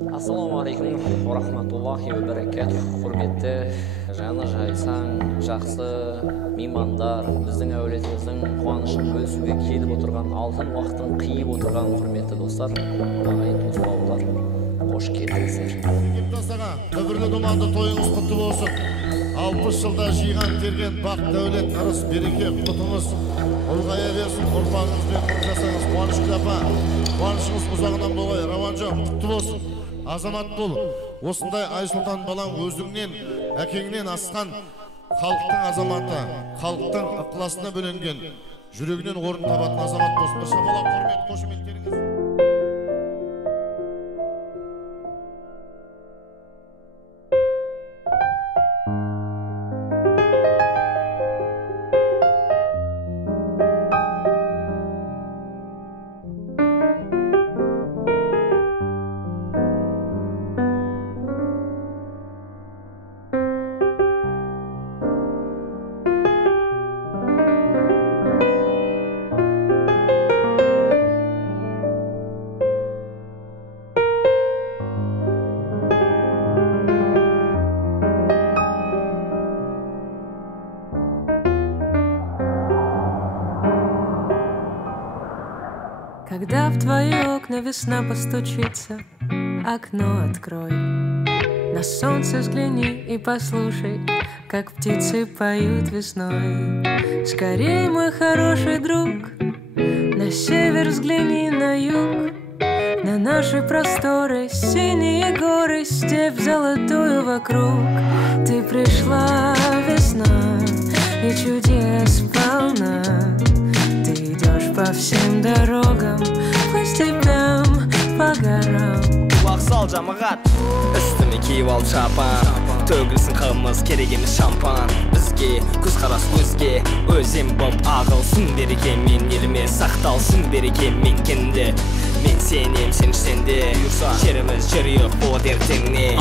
Ассалаумағалейкум ва рахматуллахи ва баракатух. Құрметті жаны жайсаң, жақсы меймандар, біздің әулетіміздің қуанышын бөлісуге келіп отырған, алтын уақытын қиып отырған құрметті достар, ағайын туыс бауырлар, қош келдіңіздер. Аға, қабірлі думанды тойыңыз құтты болсын. 60 жылда жиған терген бақ, дәулет, ырыс, береке, құтыңыз ұлғая берсін. Ұрпағыңызбен құрып жасаңыз. Қуанышты апа, қуанышыңыз ұзағынан болғай. Раванжан, құтты болсын. Азамат бол. Осындай Айсұлтан балаң өзіңнен, әкеңнен асқан халықтың азаматы, халықтың ықыласына бөленген, жүрегінен орын табатын азамат болсын. Bir шапалақ құрмет, қошеметтеріңіз. Когда в твои окна весна постучится, окно открой. На солнце взгляни и послушай, как птицы поют весной. Скорей, мой хороший друг, на север взгляни, на юг, на наши просторы, синие горы, степь золотую вокруг. Ты пришла, весна, и чудес полна. Ты идешь по всем дорогам, по степям, по горам. Вақсал жамағат, үстіме киіп алып шапан, төгілсін қымыз, керек емес шампан. Бізге көз қарас өзге, өзем боп ағылсын береке. Мен еліме сақталсын береке, мен кенде. Мен сенем, сен ішсенде, жеріміз жерұйық болады ертеңіне.